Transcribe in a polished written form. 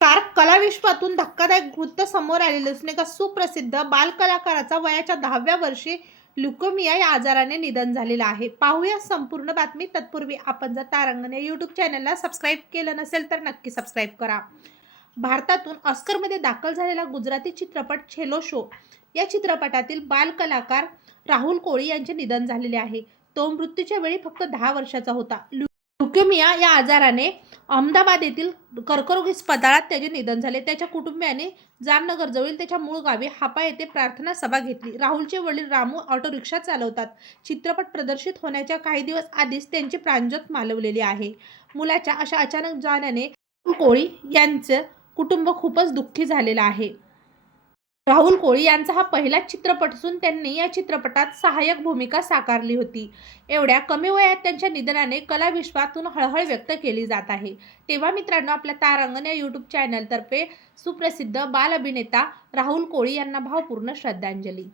कलाविश्वातून धक्कादायक वृत्त समोर आलेलं असून एका सुप्रसिद्ध बालकलाकाराचा वयाच्या 10व्या वर्षी ल्युकेमिया या आजाराने निधन झालेलं आहे. पाहूया संपूर्ण बातमी. तत्पूर्वी आपण जर तारांगण या यूट्यूब चॅनलला सबस्क्राईब केलं नसेल तर नक्की सबस्क्राईब करा. भारतातून ऑस्करमध्ये दाखल झालेला गुजराती चित्रपट छेलो शो या चित्रपटातील बालकलाकार राहुल कोळी यांचे निधन झालेले आहे. तो मृत्यूच्या वेळी फक्त 10 वर्षाचा होता. ल्युकेमिया या आजाराने अहमदाबाद येथील कर्करोग अस्पताळात त्याचे निधन झाले. त्याच्या कुटुंबियांनी जामनगरजवळील त्याच्या मूळ गावी हापा येथे प्रार्थना सभा घेतली. राहुलचे वडील रामू ऑटो रिक्षा चालवतात. चित्रपट प्रदर्शित होण्याच्या काही दिवस आधीच त्यांची प्राणज्योत मालवलेली आहे. मुलाच्या अशा अचानक जाण्याने राहुल कोळी यांचं कुटुंब खूपच दुःखी झालेलं आहे. राहुल कोळी यांचा हा पहिलाच चित्रपट असून त्यांनी या चित्रपटात सहाय्यक भूमिका साकारली होती. एवढ्या कमी वयात त्यांच्या निधनाने कलाविश्वातून हळहळ व्यक्त केली जात आहे. तेव्हा मित्रांनो, आपल्या तारांगण या यूट्यूब चॅनलतर्फे सुप्रसिद्ध बाल अभिनेता राहुल कोळी यांना भावपूर्ण श्रद्धांजली.